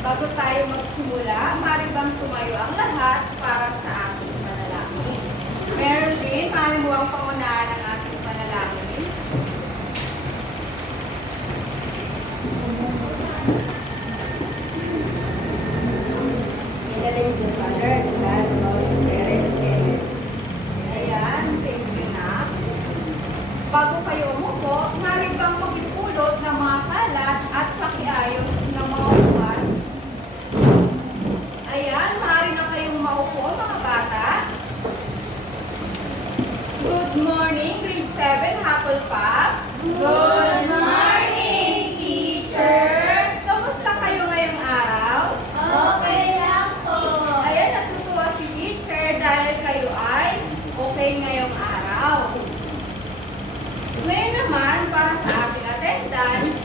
Bago tayo magsimula, maaari bang tumayo ang lahat para sa ating panalangin? Meron rin, maaari mo ang pangunahan ng ating panalangin. In the name of the Father, the Son, and the Holy Spirit, Amen. Ayan, thank you na. Bago kayo umupo, maaari bang magpulot ng mga kalat at pakiayos ng mga upuan? Ayan, maaari na kayong maupo mga bata. Good morning, grade 7, Hufflepuff. Good morning, teacher! Kamusta kayo ngayong araw? Okay lang po. Ayan, natutuwa si teacher dahil kayo ay okay ngayong araw. Ngayon naman, para sa ating attendance,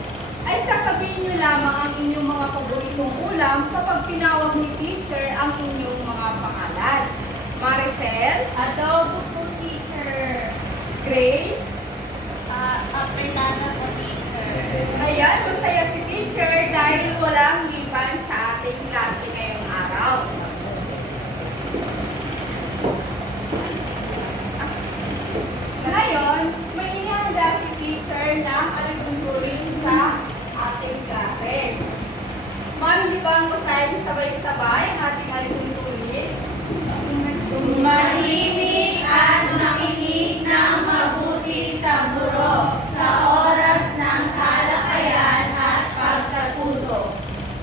ay sasabihin nyo lamang ang inyong mga paboritong ulam kapag tinawag ni teacher ang inyong mga pangalan. Maricel, Adobo po, teacher. Grace, Apretana po, teacher. ayan, masaya si teacher dahil walang liban sa ating klase ngayong araw. Ngayon, may inihanda si teacher na alitunturin sa ating klase. Ma'am, hindi ba ang basahin sabay-sabay ang ating alitunturin? Mahilig at makinig ng mabuti sa guro sa oras ng talakayan at pagkatuto.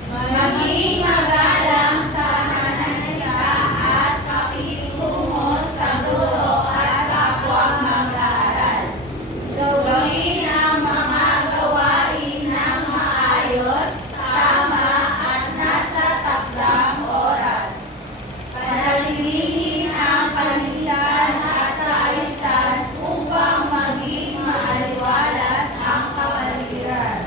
Maging magalang sa pananalita at pakikitungo sa guro at kapwa mag-aaral. Gawin ang mga gawain ng maayos, tama at nasa takdang oras. Panatilihin ang kalinisan at kaayusan upang maging maaliwalas ang kapaligiran.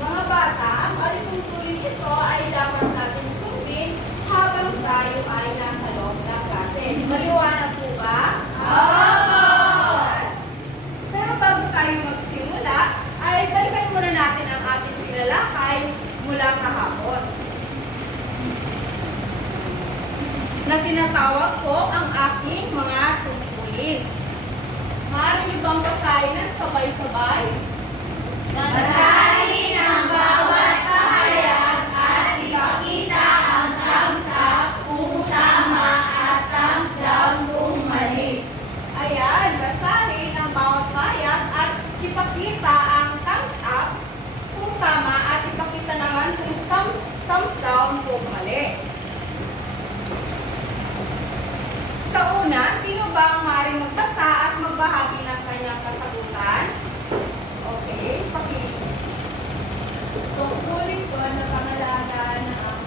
Mga bata, ang alitunturin ito ay dapat natin sundin habang tayo ay nasa loob ng klase. Maliwanag po ba? Opo! Pero bago tayo magsimula, ay balikan muna natin ang ating tinalakay mula kahapon. Na tinatawag ko ang aking mga tungkulin. Maaari niyo bang basahin ng sabay-sabay? Basahin ang bawat pahayag at ipakita ang thumbs up kung tama at thumbs down kung mali. Ayan, basahin ang bawat pahayag at ipakita ang thumbs up kung tama at ipakita naman kung thumbs down kung mali. Sa una, sino ba ang maaaring magbasa at magbahagi ng kanyang kasagutan? Okay, tungkulin ko na pangalagaan ng ang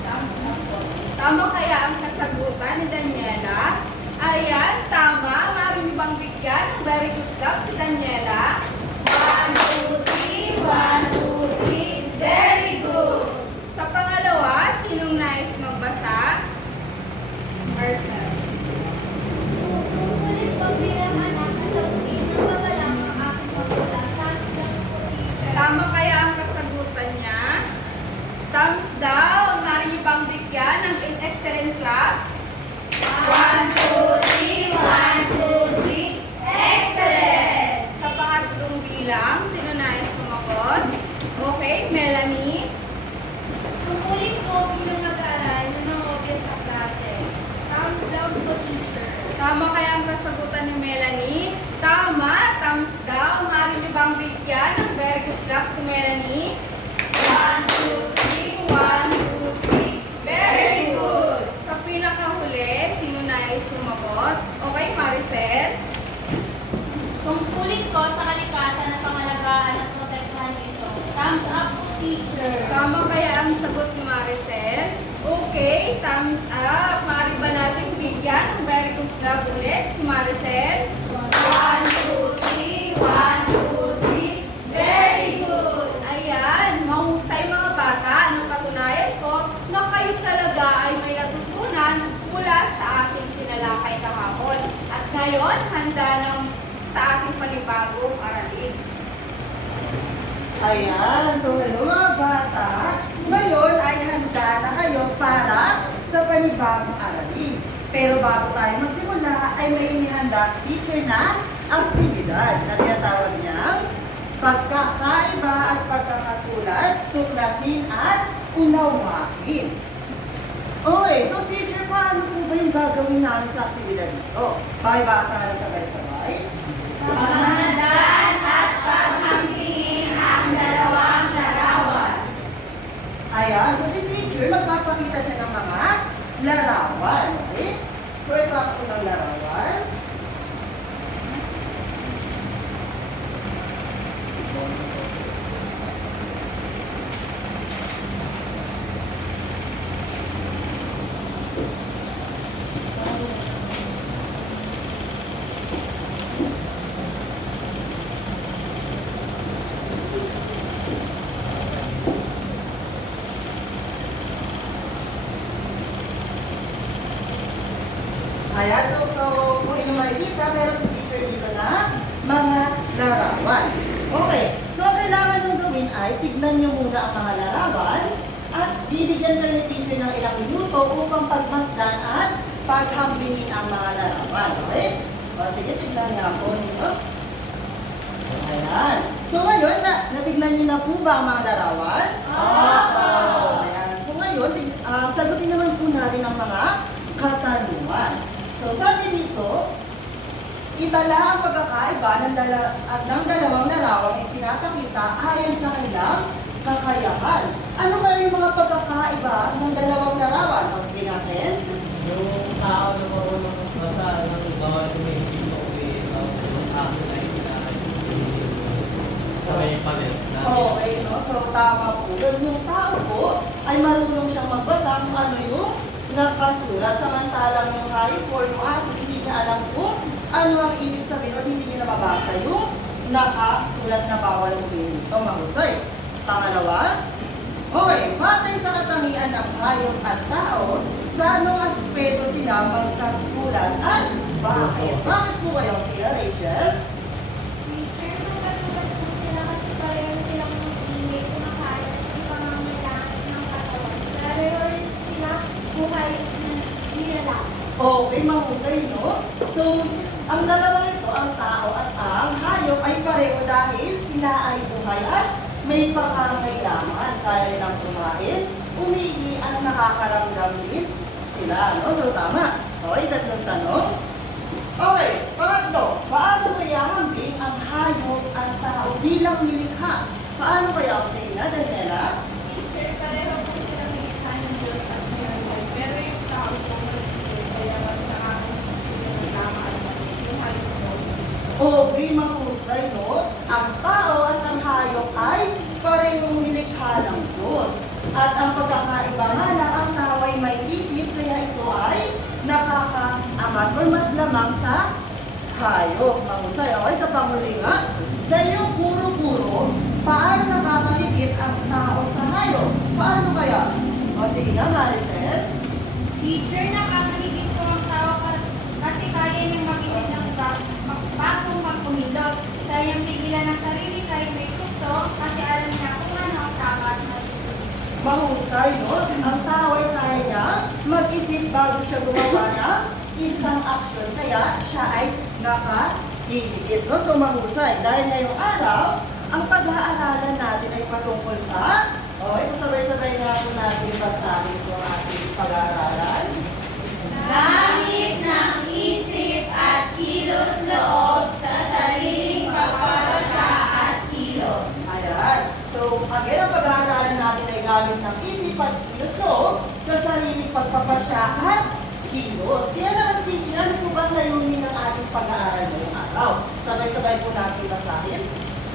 thumbs up po. Tama kaya ang kasagutan ni Daniela? Ayan, tama. Maaari niyo bang bigyan ng very good clap si Daniela? 1, 2, 3, 1, 2, 3, very good! Sa pangalawa, sinong nais magbasa? Marcel. Tungkulin ko bilang anak na sagutin na mawalang ang aking magulang. Thumbs down po, teacher. Tama kaya ang kasagutan niya? Thumbs down. Maaari niyo bang bigyan ng excellent clap? 1, 2, 3, 1, 2, 3, excellent! Sa pangatlong bilang, sino nais sumagot? Okay, Melanie. Tungkulin ko bilang mag-aaral ng mga obvious sa klase. Thumbs down po, teacher. Tama kaya ang kasagutan ni Melanie? Tama, thumbs down. Maaari niyo bang bigyan ng very good clap si Melanie? 1, 2, 3, 1, 2, 3, very good! Sa pinakahuli, sino nais sumagot? Okay, Maricel. Tungkulin ko sa kalikasan ng pangalagaan at protektahan ito. Thumbs up po, teacher. Tama kaya ang sagot ni Maricel? Okay, thumbs up. Maaari ba natin bigyan ng very good clap ulit si Maricel? 1, 2, 3, 1, 2, 3, very good! Ayan, mahusay mga bata. Anong katunayan ko na kayo talaga ay may natutunan mula sa ating tinalakay kahapon. At ngayon, handa ng sa ating panibagong aralin. Ayan, so hello mga bata. Ngayon ay panibagong aralin. Pero bago tayo magsimula, ay may inihanda si teacher na aktibidad na tinatawag niyang pagkakaiba at pagkakatulad, tuklasin at unawain. Okay, so teacher, paano po ba yung gagawin namin sa aktibidad nito? Pakibasa na sabay-sabay. Pamamasdan at paghambingin ang dalawang larawan. Ayan, so si teacher, magpapakita siya ng mga larawan. Okay? So ito ang unang larawan. Ayan, so kung inyong makikita, meron si teacher dito na mga larawan. Okay, so ang kailangan nyo gawin ay tignan nyo muna ang mga larawan at bibigyan kayo ni teacher ng ilang minuto upang pagmasdan at paghambingin ang mga larawan. Okay? O sige, tignan niyo ako ninyo. Ayan. So ngayon, natignan nyo na po ba ang mga larawan? Opo! Ayan. So ngayon, sagutin naman po natin ang mga katanungan. So sabi dito, itala ang pagkakaiba ng dalawang larawang ay pinapakita ayon sa kanilang kakayahan. Ano kaya yung mga pagkakaiba ng dalawang larawan? O sige natin. Yung tao na marunong magbasa ng bawal tumingin o yung aso na hinahay. Sabay pa rin. Okay, no? So tama po. Yung tao po ay marunong siyang magbasa kung ano yung nakasulat. Samantalang yung hayop o yung aso, hindi niya alam kung ano ang ibig sabihin o hindi niya nababasa yung nakasulat na bawal tumingin. Ito, mahusay. Pangalawa, okay, batay sa katangian ng hayop at tao, sa anong aspeto sila magkatulad at bakit? Bakit po kayo sila, Rachel? Teacher, magkatulad po sila kasi pareho silang mag-ingay, kumakain at may pangangailangan ng katawan. Pareho rin sila buhay na nilalang. Okay, mahusay, no? So, ang dalawang ito, ang tao at ang hayop ay pareho dahil sila ay buhay at may pangangailangan. Kaya nilang kumain, umihi at nakakaramdam din sila, no? So, tama. Okay, tatlong tanong. Okay, pangatlo, paano kaya hambing ang hayop at tao bilang nilikha? Paano kaya ang tingnan, Daniela? Teacher, pareho po sila nilikha ng Diyos at mayroon. Pero yung tao po mag-isip, kaya mas nakakasip ng tama at mali. Yung hayop po. Okay, mahusay, no? Ang tao at ang hayop ay parehong nilikha ng Diyos. At ang pagkakaiba nga lang, ang tao ay may isip, kaya ito ay nakakaangat or mas lamang sa hayop. Mahusay, okay? Sa panghuli nga, sa iyong puro-puro, paano nakakahigit ang tao sa hayop? Paano kaya? O sige nga, Maricel. Teacher, nakakahigit po ang tao kasi kaya niyang mag-isip ng bagong magkumilos. Kaya niyang pigilan ng sarili, kaya may suso, kasi alam niya kung ano ang tama at mali. Mahusay, no? Ang tao ay kaya niya mag-isip bago siya gumawa ng isang action. Kaya siya ay nakahigit, no? So, mahusay. Dahil ngayong araw, ang pag-aaralan natin ay patungkol sa... Okay, sabay-sabay nga po natin basahin po ang ating pag-aaralan. Gamit ng isip at kilos loob sa sariling pagpapasya at kilos. Ayan. So, again, ang pag-aaralan natin ay gamit ng isip at kilos loob sa sariling pagpapasya at kilos. Kaya naman, teacher, ano po ba ang layunin ng ating pag-aaral ngayong araw? Sabay-sabay po natin basahin.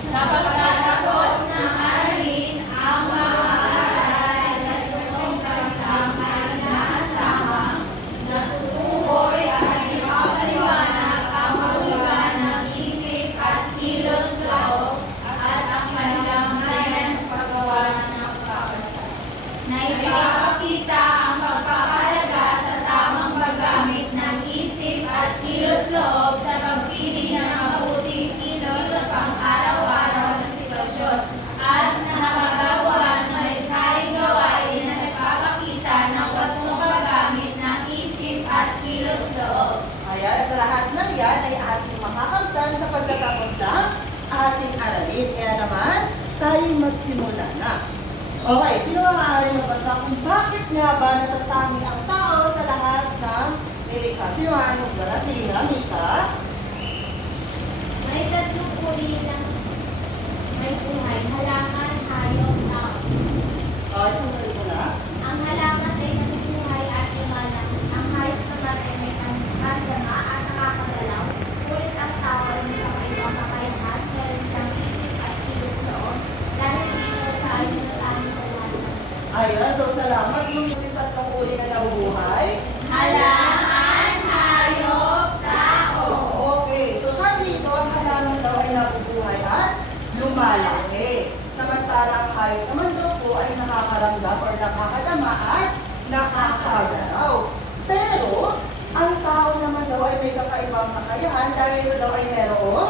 Sa pagtatapos ng aralin, ang mga aral na tutong ang inaasahang natutukoy at ipapaliwanag ang mahulugan ng isip at kilos loob at ang kanilang mayan sa paggawa ng pagpapasya. Na ipapakita ang pagpapahalaga sa tamang paggamit ng isip at kilos loob sa pagpili ng mabuting kilos sa pang-araw-araw na sitwasyon at nakagawa ng malikhaing gawain na nagpapakita ng wastong paggamit ng Okay, sino ang maaari magbasa kung bakit nga ba natatangi ang tao sa lahat ng nilikha? Sino ang maaari magbasa? Sige nga, Mika. May tatlong uri ng may buhay, halaman, hayop, tao. Sumunod mo na. Ang halaman ay nabubuhay at lumalang. Ang hayop naman ay may tandama at nakakagalaw. Ngunit ang tao ay may kakaibang kakayahan, meron siyang isip at kilos noon. Dahil dito siya ay sinatangin sa lahat ng Ayun, so salamat. Yung ulitas ng uri na nabubuhay. halaman, hayop, tao. Okay, so sabi dito, ang halaman daw ay nabubuhay at lumalaki. Samantalang hayop naman daw po ay nakakaramdam or nakakadama at nakakagalaw. Pero, ang tao naman daw ay may kakaibang kakayahan dahil ito daw ay merong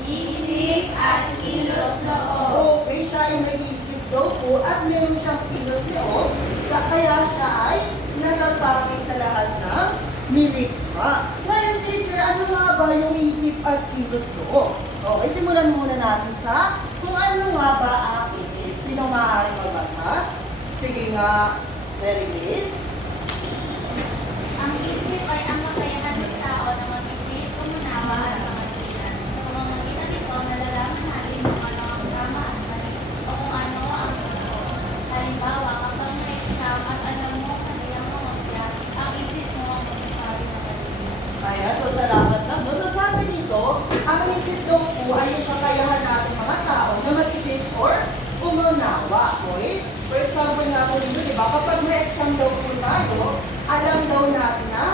Isip at kilos noon. okay, siya ay may isip daw po at meron siyang kilos loob, kaya siya ay natatanggi sa lahat ng nilikha. Ngayon, teacher, ano nga ba yung isip at kilos loob? Okay, simulan muna natin sa kung ano nga ba ang isip. Sino maaaring magbasa? Sige nga, Mary Grace. Ang isip ay ang kakayahan ng tao na mag-isip, umunawa at mangasilan. Sa pamamagitan nito, nalalaman natin kung ano ang tama at mali o kung ano ang totoo. Halimbawa, kapag may exam at alam mo kanilang mga biyahe, ang isip mo ang magsasabi ng kanilang. Ayan, so salamat lang. So sabi dito, ang isip daw po ay yung kakayahan natin mga tao na mag-isip or umunawa. Okay? For example nga po dito, di ba? Kapag may exam daw po tayo, alam daw natin na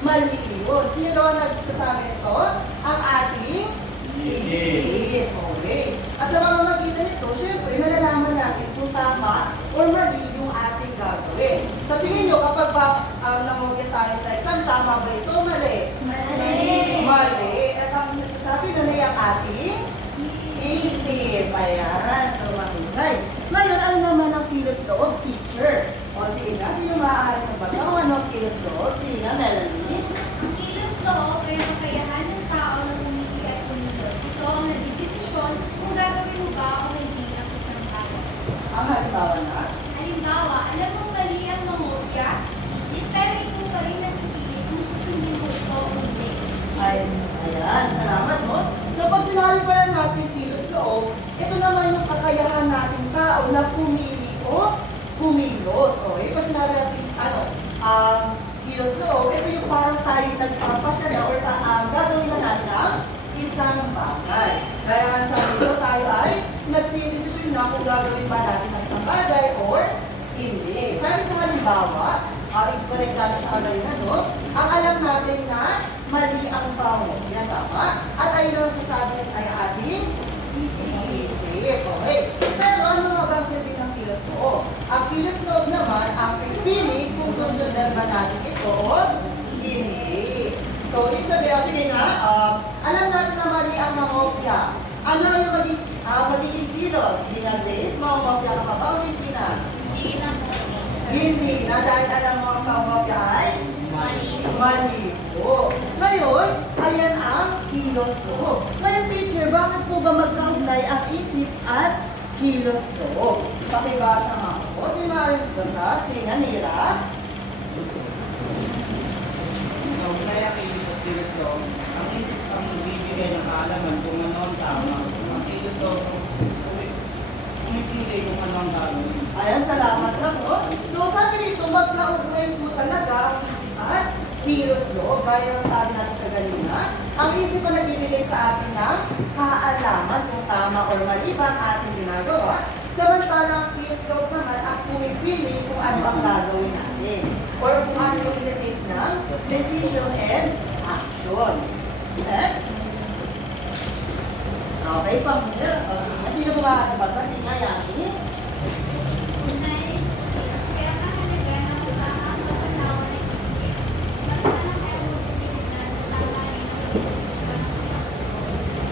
mali yun. Sino daw ang nagsasabi nito? Ang ating isip. Okay. At sa mga magitan nito, syempre, nalalaman natin kung tama or mali yung ating gagawin. Sa tingin nyo, kapag namugit tayo sa exam, tama ba ito o mali? Mali. At ang nasasabi na na yung ating isip. Ayan. So, mahusay. Ngayon, ano naman ang kilos loob? Teacher. O, sige na. Sino maaari magbasa kung ano ang kilos loob? Sige na, Melanie. Ang kilos loob ay ang kakayahan ng tao na pumili at kumilos. Ito ang nagdidesisyon kung gagawin mo ba o hindi ang isang bagay. Ang halimbawa na. Halimbawa, alam mo mali ang mangopya, isip, pero ikaw pa rin napipili kung susundin mo ito o hindi. Ayan, salamat mo. So pag sinabi pa lang natin kilos loob, ito naman yung kakayahan natin tao na pumili o kumilos. Okay, pag sinabi natin kilos loob, ito yung parang tayo nagpapasya na or gagawin na natin ang isang bagay. Kaya nga sabi ko, tayo ay nagtidesisyon na kung gagawin ba natin ang isang bagay or hindi. Sabi sa halimbawa, i-connect natin sa kanina, no? Ang alam natin na mali ang bango. Yan tama. At ayun ang sasabi ay ating isip. Okay. Pero ano nga ba ang sabi ng kilos loob? Ang kilos loob naman ang pipili kung susundan ba natin ito o hindi. So, ibig sabihin, sige nga, alam natin na mali ang mangopya. Ano yung magiging kilos? Dinagdays, mangopya ka pa ba o hindi na? Hindi na po. Hindi na, dahil alam mo ang mangopya ay Mali. mali po. Ngayon, ayan ang kilos loob. Ngayon, teacher, bakit po ba magkaugnay ang isip at kilos loob? Pakibasa nga po. Sino maaaring basa? Sige nga, Nira. So, kaya kilos loob, ang isip ang bibigay ng kaalaman kung ano ang tama. Ang kilos loob, pumipili kung ano ang gagawin. Ayan, salamat lang, no? So, sabi dito, magkaugnay po talaga ang isip at kilos loob. Gaya ng sabi natin kaganina, ang isip ang nagbibigay sa atin ng kaalaman kung tama or mali ba ang ating ginagawa. Samantalang kilos loob naman ang pumipili kung ano ang gagawin natin. Or kung ano yung i-take ng decision and action. Next. Okay, pamilya. Sino po makakabasa? Sige nga, Yaki. Kaya mahalaga na magkakas sa pagkatawa ng isip. Basta lang ay posibilidad na tanggalin ang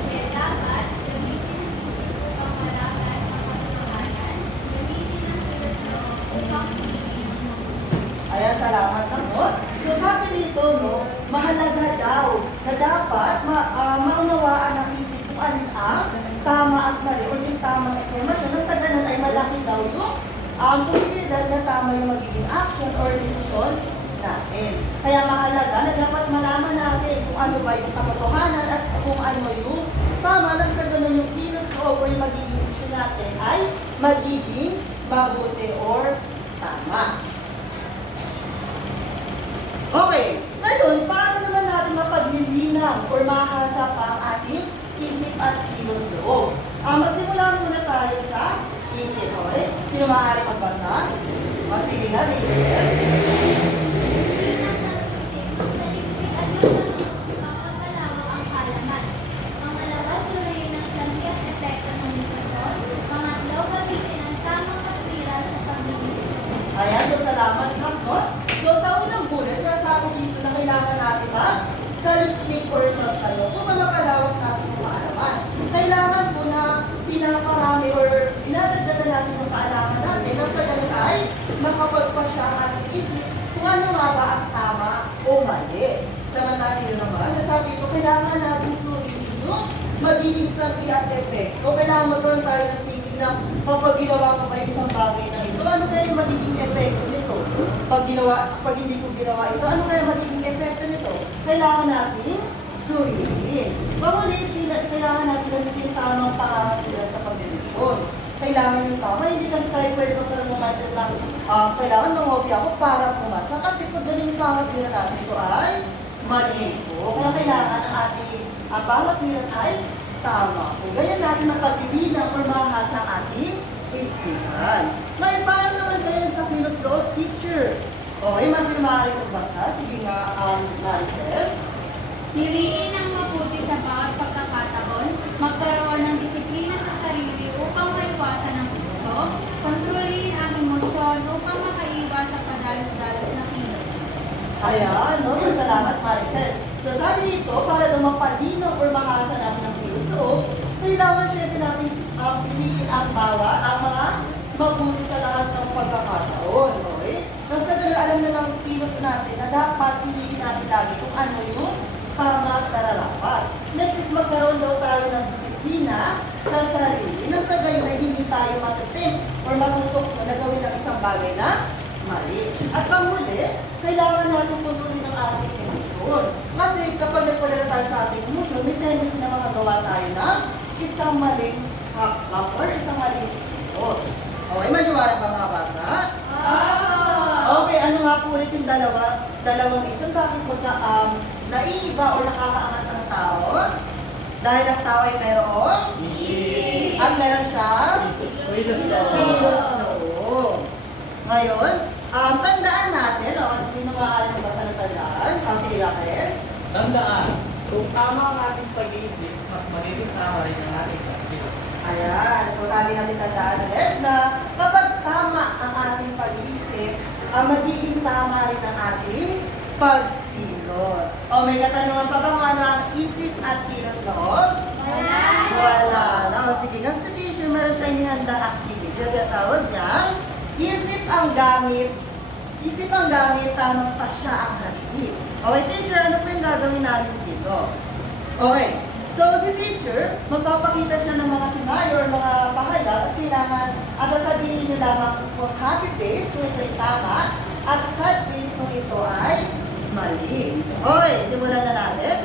kaya dapat gamitin ang isip upang malaman ang katotohanan, gamitin ang kilos loob upang piliin mo. Ayan, salamat lang po. So sabi dito, no, mahalaga daw na dapat maunawaan ang isip kung alin ang tama at mali o yung tamang informasyon. Nang sa ganun ay malaki daw yung posibilidad na tama yung magiging action or decision natin. Kaya mahalaga na dapat malaman natin kung ano ba yung katotohanan at kung ano yung tama nang sa ganun yung kilos ko o yung magiging decision natin ay magiging mabuti or tama. Okay, ngayon, paano naman natin mapaglilinaw or makakasa pa ang ating isip at kilos loob? Magsimula muna tayo sa isip. Okay? Sino maaari magbasa? O sige na, Rachel. Ayan, so salamat na, no? So sa unang bullet, sinasabi dito na kailangan natin saliksik or not tayo kung makalawak natin yung kaalaman. Kailangan po na pinaparami or pinadagdagan natin yung kaalaman natin nang sa ganun ay makapagpasya ang ating isip kung ano nga ba ang tama o mali. Samantala yun naman, sasabi so kailangan natin suriin yung magiging santi at epekto. Kailangan magkaroon tayo ng thinking na kapag ginawa ko pa yung isang bagay na ito, ano kaya yung magiging epekto nito? Pag hindi ko ginawa ito, ano kaya magiging epekto nito? Kailangan natin suriin. Pangulit, kailangan natin gamitin yung tamang pangalan sa pagdedesisyon. Kailangan yung tama, hindi kasi tayo pwede magkaroon ng mindset na kailangan mangopya ako para pumasa. Kasi pag ganun yung pangalan natin, ito ay mali po. Kaya kailangan ang ating pangalan ay tama. Kung ganyan natin mapag-iwinan or mahasa ang ating isipan. Ngayon, paano naman ganyan sa kilos loob, teacher? Okay, mas maaari magbasa. Sige nga, Maricel. Piliin ang mabuti sa bawat pagkakataon, magkaroon ng disiplina sa sarili upang maiwasan ang puso, kontrolin ang emosyon upang makaiwas sa padalos-dalos na kilos. Ayan, no? So, salamat, Maricel. So, sabi dito, para daw mapalinaw or makasa natin ang kilos loob, kailangan syempre natin piliin ang mga mabuti sa lahat ng pagkakataon. Okay? Basta ganun, alam na ng kilos natin na dapat piliin natin lagi kung ano yung tama at nararapat. Next is magkaroon daw tayo ng disiplina sa sarili. Nang sa gayon ay hindi tayo matitim or matutok na gawin ang isang bagay na mali. At panghuli, kailangan natin kontrolin ang ating emosyon. Kasi kapag nagpadala tayo sa ating emosyon, may tendency na makagawa tayo ng isang maling hakbang or isang maling kilos. Okay, maliwanag ba mga bata? Okay, ano nga po ulit yung dalawang reason bakit naiiba o nakakaangat ang tao? Dahil ang tao ay mayroong at meron siyang kilos loob. Ngayon, tandaan natin, sino maaari na ba sa natandaan? Sige, Raquel. Tandaan, kung tama ang ating pag-iisip, mas magiging tama rin ang ating pag-iisip. Ayan, so lagi natin tandaan ulit na kapag tama ang ating pag-iisip, magiging tama rin ang ating pagkilos. O may katanungan pa ba kung ano ang isip at kilos loob? Wala na. O sige, nga sa teacher, meron siya inihanda activity. Yung tawag niyang isip ang gamit, tamang pa siya ang hati. Okay, teacher, ano po yung gagawin namin dito? Okay. So, si teacher, magpapakita siya ng mga scenario or mga pahayag at kailangan at sasabihin niyo lamang kung happy face kung ito ay tama at sad face kung ito ay mali. Okay, simulan na natin.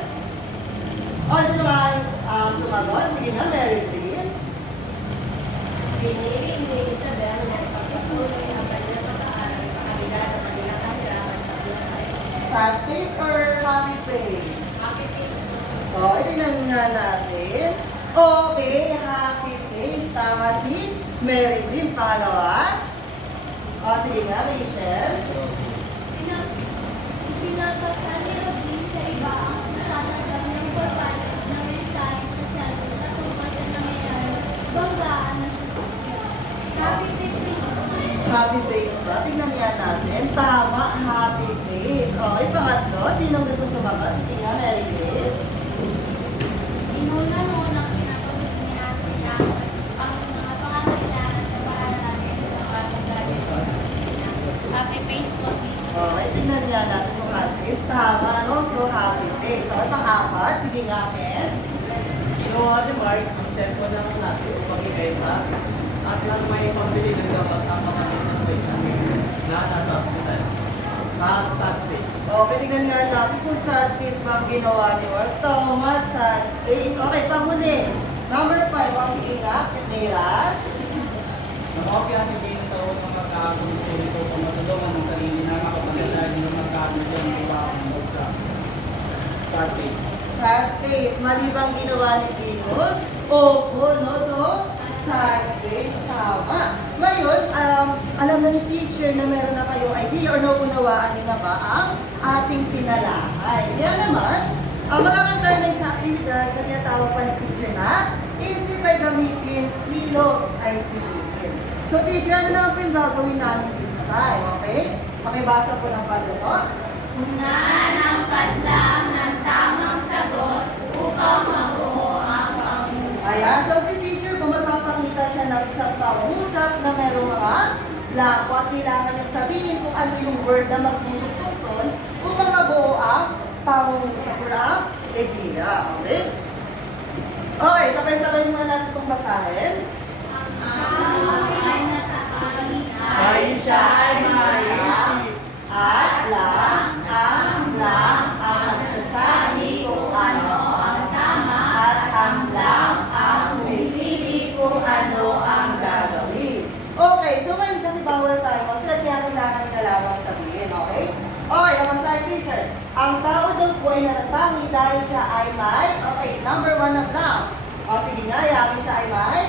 Okay, sino ba sumagot? Sige na, Mary Grace. Pinili ni Isabel na pagpatuloy ang kanyang pag-aaral sa kanila na kanilang kahirapan sa buhay. Sad face or happy face? Happy face. So, itignan nga natin. Okay, happy face. Tama si Mary Lynn. Pangalawa. O, sige nga, Rachel. Pinapasa ni Robin sa iba ang natatanggap ng pagpalit na mensahe sa cellphone na tungkol sa nangyayari, banggaan ng sasakyan. Happy face. Happy face ba? Tignan nga natin. Tama, happy face. O, pangatlo. Sinong gusto sumagot? Sige nga, Mary Grace. Inuna-unang pinapagod ni Ate Jack ang mga pangangailangan sa paaralan sa ating galing. Happy face po. Okay, tignan nga natin kung happy face. Tama, no? So, happy face. Okay, pang-apat. Sige nga, Ken. Ginawa ni Mark ang cellphone ng natin upang i-edit at nang may pambili ng gamot ang mga tingnan nga natin kung sad face ba ang ginawa ni Mark. Tama, sad face. Okay, panghuli. Number 5, o sige nga, Nera. Nakopya si Bino sa utang magkakagulo sa ito kung matulungan ng sarili na makapagdala din ng magkakagulo dyan ng iba ang sa starting. Sad face. Mali bang ginawa ni Venus? Opo, no? So, sad face. Tama. Ngayon, alam na ni teacher na meron na kayong idea or naunawaan niyo na ba ang ating tinalakay. Kaya naman, ang makakantay na sa aktibidad na tinatawag pa ng teacher na isip ay gamitin, kilos ay piliin. So teacher, ano naman po yung gagawin namin this time, okay? Makibasa po ng pagdato. Unahan ang padlang ng tamang sagot upang mabuo ang pangusap. Ayan, so si teacher, kung magpapakita siya ng isang pangusap na merong mga blanco at kailangan niyang sabihin kung ano yung word na magtutugtog doon upang mabuo ang pangusap or ang idea, okay? Okay, sabay-sabay muna natin itong basahin. Ay natatangin Ay siya ay maisip at lang ang nagsasabi kung ano ang tama at ang lang ang pumipili kung ano ang gagawin. Okay, so ngayon kasi bawal tayo magsulat kaya kailangan ka lamang sabihin, okay? Okay, naman tayo teacher. Ang tao daw po ay natatangi dahil siya ay may, okay, number 1 na lang. O sige nga, yakin siya ay may.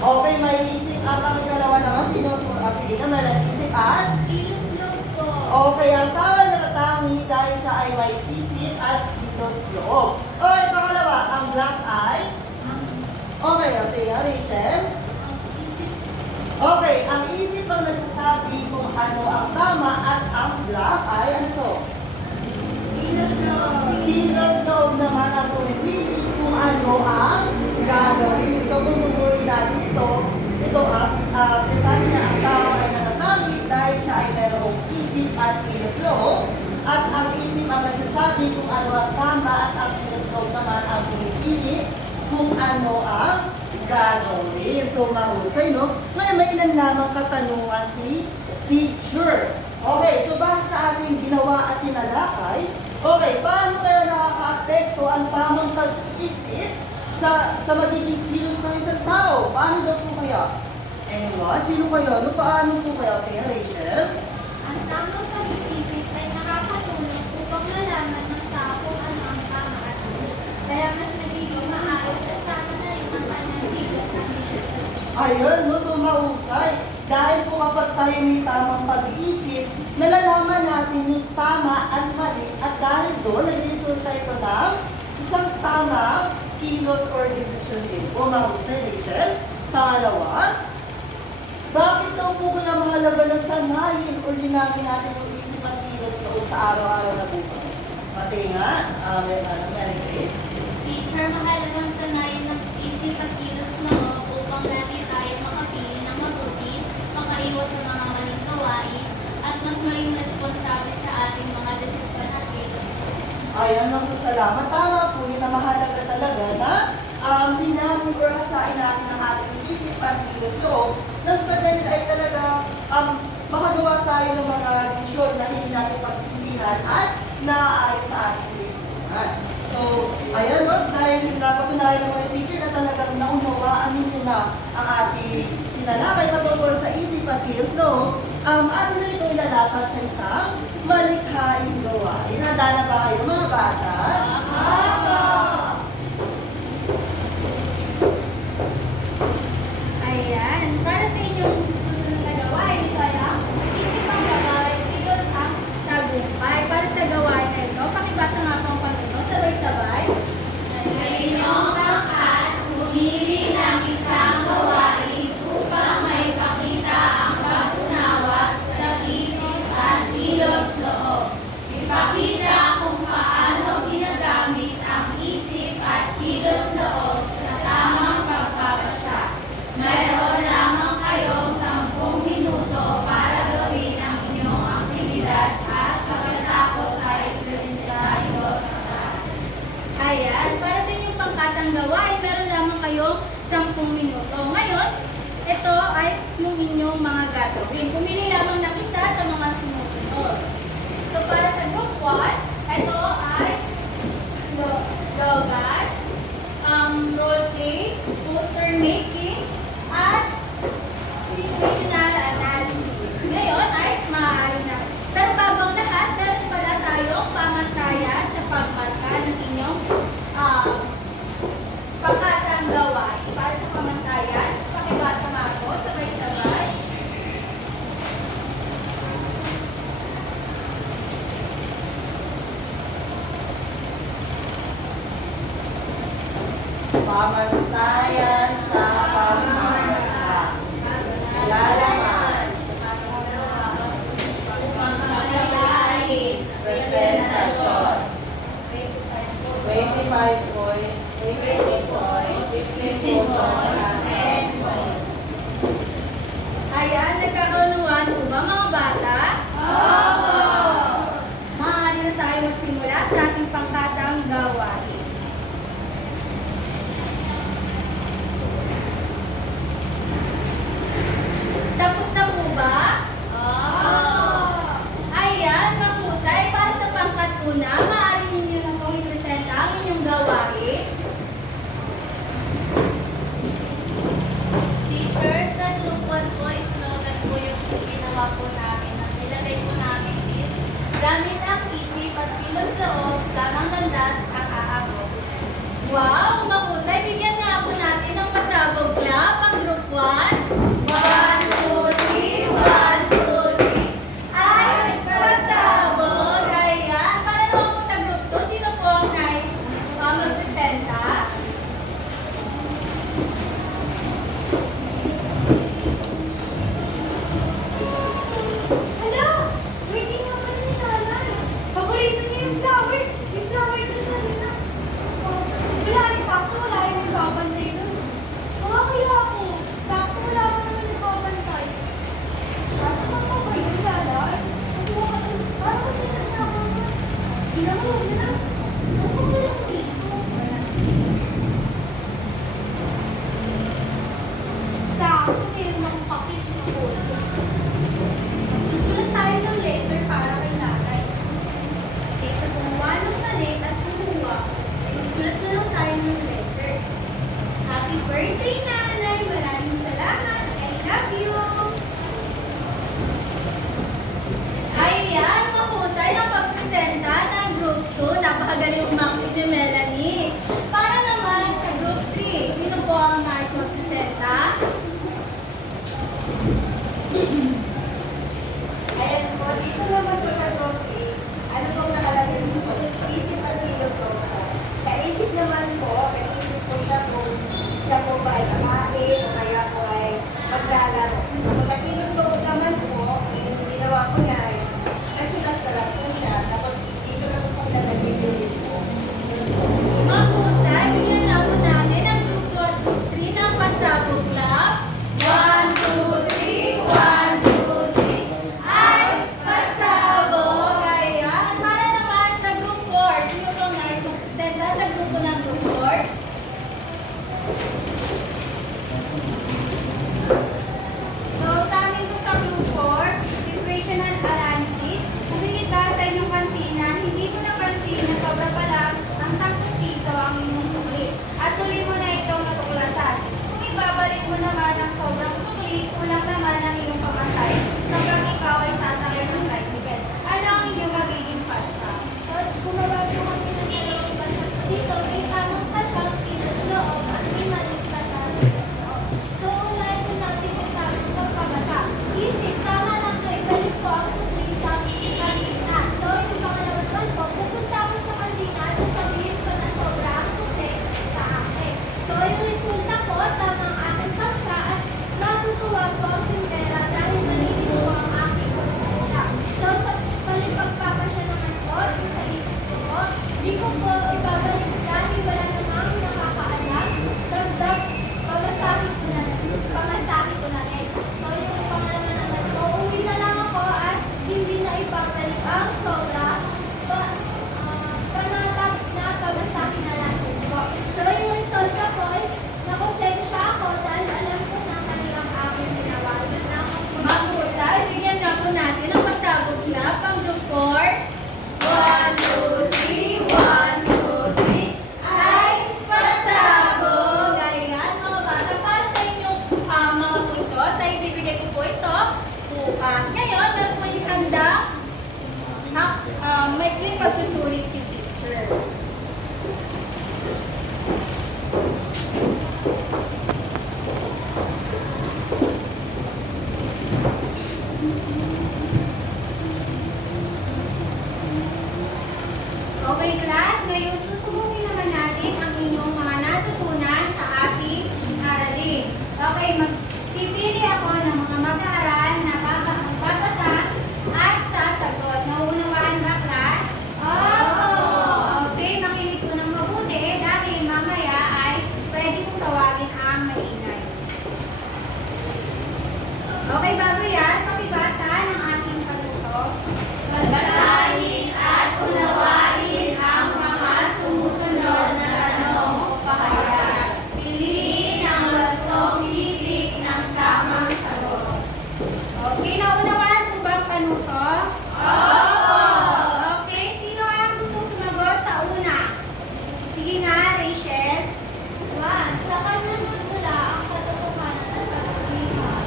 Okay, may isip at ang ikalawa naman, sino po? Sige nga, may isip at Kilos lang po. okay, ang tao ay natatangi dahil siya ay may isip at kilos loob. Okay, pangalawa, ang black ay okay, okay nga, Rachel. Okay, ang isip ang nagsasabi kung ano ang tama at ang black ay ano to? Kilos lang. Kilos loob naman ang pumipili kung ano ang gagawin. So kung tutuloy natin ito sinasabi na ang tao ay natatangi dahil siya ay mayroong isip at kilos loob. At ang isip ang nagsasabi kung ano ang tama at ang kilos loob naman ang pumipili kung ano ang gagawin. So mahusay, no? Ngayon may ilan lamang katanungan si teacher. Okay, so base sa ating ginawa at tinalakay, okay, paano kayo nakaka-apekto ang tamang pag-iisip sa magiging kilos ng isang tao? Paano daw po kaya? Anyone? Sino kayo? Ano paano po kaya? Sige, Rachel? Ang tamang pag-iisip ay nakakatulong upang malaman ng tao kung ano ang tama at mali. Kaya mas nagiging maayos at tama na rin ang kanyang kilos sa isip. Ayun, no? So mahusay. Dahil po kapag tayo may tamang pag-iisip, nalalaman natin yung tama at mali at dahil doon, nag-resulta ito ng isang tamang kilos or decision din po. Mahusay, Rachel. Pangalawa, bakit daw po kaya mahalaga na sanayin o linangin natin yung isip at kilos doon sa araw-araw na buhay? Kasi nga, Mary Grace, Teacher, mahalagang sanayin ng isip at kilos mo upang natin tayo makapili ng mabuti, makaiwas sa mga maling gawain, at mas maging responsable sa ating mga desisyon at kilos. ayan ang salamat. Tama po yun na mahalaga talaga na linangin or hasain natin ang ating isip at kilos loob nang sa ganun ay talaga makagawa tayo ng mga desisyon na hindi natin pagsisihan at naaayos sa ating lipunan. So, ayan no, dahil napatunayan ng mga teacher na talagang naunawaan ninyo na ang ating tinalakay patungkol sa isip at kilos loob, ano na ito ilalapad sa isang malikhaing gawain. Handa na ba kayo mga bata? Ayan, para sa inyong susunod na gawain, ito ay ang isip ang gabay, kilos ang tagumpay. Para sa gawain na ito, pakibasa nga po ang Panginoon, sabay-sabay. Sa inyong pangkat, pumili ng isang gawain upang may pakita ang pag-unawa sa isip at kilos loob. Ipakita kung paano ginagamit ang isip at kilos loob sa tamang pagpapasya. Mayroon lamang kayong 10 minuto para gawin ang inyong aktibidad at pagkatapos ay presenta ito sa klase. Ayan, para sa inyong pangkatang gawain, meron lamang kayong 10 minuto. Ngayon, ito ay yung inyong mga gagawin. Pumili lamang ng isa sa mga sumusunod. So, para role play, poster making, at situational analysis. Ngayon ay maaari na. Pero bago ang lahat, meron pala tayong pamantayan sa pagmarka ng inyong pangkatang gawain. Para sa pamantayan, pakibasa mo ako, sabay-sabay. Pamantayan sa pagmarka. Lalaman. Presentasyon. 25 points. 15 points. Ayan, nagkakanuan po ba mga bata? Opo! Maaari na tayo magsimula sa ating pangkatang gawain. Tapos na po ba? Ayan, mahusay. Para sa pangkat una, maaari ninyo na pong i-presenta ang inyong gawain. Teacher, sa group 1 po, slogan po yung ginawa po namin. Nilagay po namin is, gamit ang isip at kilos loob, lamang landas ang aabot. Wow, mahusay. Bigyan nga po natin ng pasabog clap ang group 1. 1, 2, 3, 1, 2, 3. Ay, pasabog. Ayan. Para naman po sa group 2, sino po ang nais magpresenta? Hala! Waiting nga pala ni Nanay. Paborito niya yung flower. Yung flower doon sa nila. Wala rin, sakto. Wala rin nagbabantay doon. Kaya ako. Sakto, wala Okay, class. Ngayon, susubukin naman natin ang inyong mga natutunan sa ating aralin. Okay, magpipili ako ng mga mag-aaral na babasa at sasagot. Naunawaan ba, class? Okay, makinig po ng mabuti dahil mamaya ay pwede kong tawagin ang maingay. Okay, bago yan, pakibasa ng ating panuto. Basahin at unawain ang mga sumusunod na tanong o pahayag. Piliin ang wastong hitik ng tamang sagot. Okay, naunawaan po ba ang panuto? Opo! Okay, sino ang gustong sumagot sa una? Sige nga, Rachel. Sa kanyang nagmula ang katotohanan at katulihan.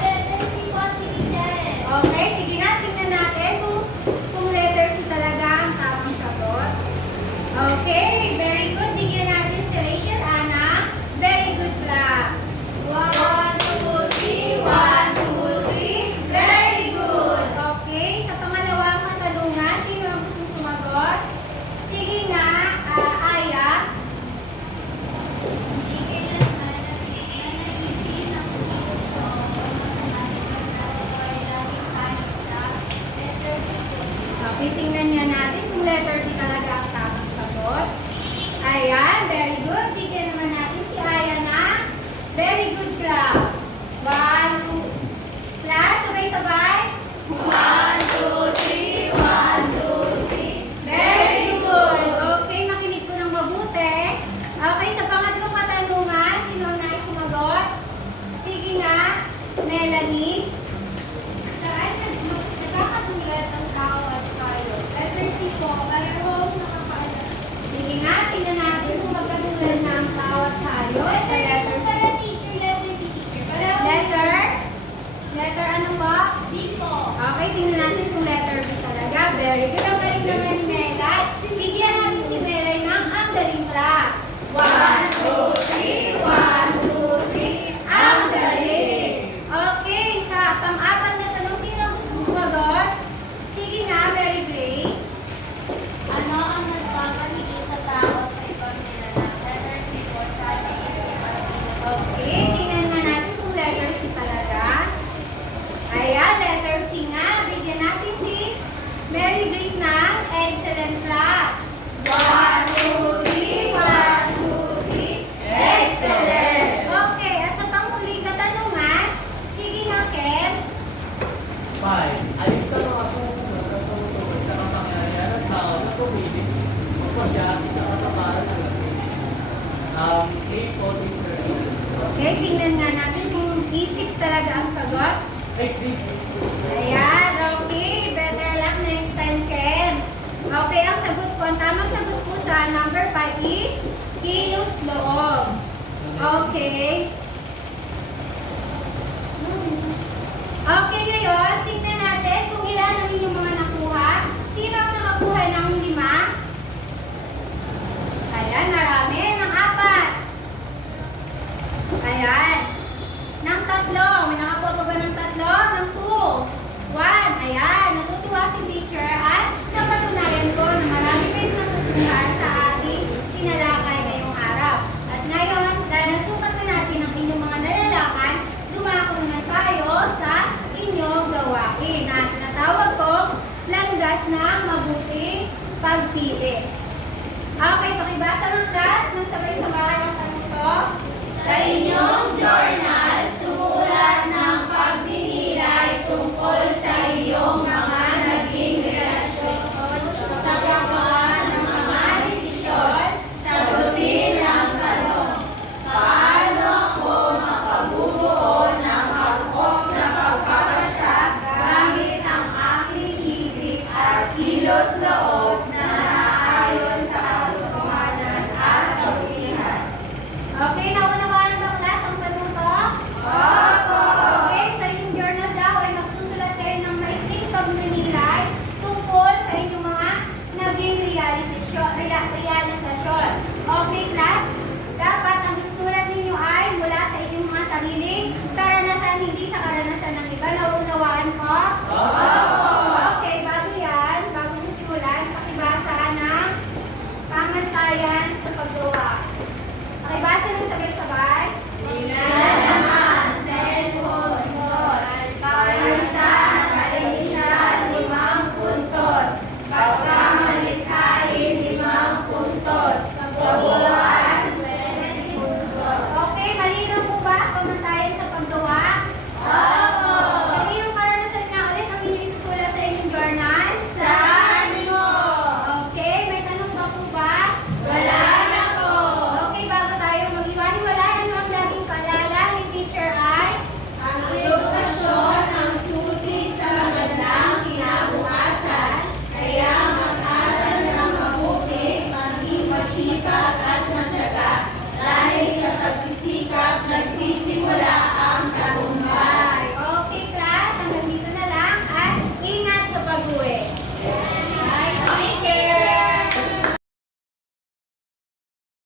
Letter C po, Tinitel. Okay, sige nga, tingnan natin kung letter C talaga ang tamang sagot. Okay, very good. Bigyan natin si Rachel, Ana. Very good clap. 1, 2, 3, 1, 2, 3. Very good. Okay, sa pangalawang katanungan, sino ang gustong sumagot? Sige nga, Aya. Okay, tingnan nga natin kung letter D talaga ang tamang sagot. Ayan, very good. Bigyan naman natin si Aya na very good clap. 1, 2. Class, sabay-sabay. 1, 2, 3, 1, 2, 3. Very good. Okay, makinig ko ng mabuti. Okay, sa pangatlong katanungan, sino ang nais sumagot? Sige nga, Melanie. Saan nagkakatulad ang tao at tayo? Letter C po, parehong nakakaalam. Sige nga, tingnan natin kung magkatulad na ang tawat tayo. Sa letter C. Letter? Letter ano ba? B po. Okay, tingnan natin kung letter B talaga. Very good. Ang galing naman ni Melay. Bigyan natin si Melay ng ang galing clap. 1, 2, 3. 1, 2, 3. Ang galing. Okay, sa pang-apat na tanong, sino ang gusto sumagot? Sige nga, Mary Grace. Ano ang nagpapahigit sa tao sa ibang nilalang? Letter C po, siya may isip at Okay, tingnan nga natin kung letter C talaga. Ayan, letter C nga. Bigyan natin si Mary Grace ng excellent clap. 1, 2, 3. 1, 2, 3. Excellent! Okay, at sa panghuling katanungan, sige nga, Ken. 5. Alin sa mga sumusunod na tumutukoy sa kapangyarihan ng tao na pumili o siya isang katamaran ng labi? A po, different. Okay, tingnan nga natin kung isip talaga ang sagot. Ay, D. Ayan, okay. Better luck next time, Ken. Okay, ang sagot po, ang tamang sagot po sa number 5 is kilos loob. Okay. Okay, ngayon, tingnan natin kung ilan ang inyong mga nakuha. Sino ang nakakuha ng 5? Ayan, marami. Ng 4. Ayan. Ng 3. May nakakuha pa ba ng 3? Ng 2. 1. Ayan. Natutuwa si teacher at napatunayan ko na marami kayong natutunan sa ating tinalakay ngayong araw. At ngayon, dahil nasukat na natin ang inyong mga nalalaman, dumako naman tayo sa inyong gawain na tinatawag ko langgas ng mabuting pagpili. Okay, pakibasa ng class ng sabay-sabay ang tanong ko. Sa inyong journal,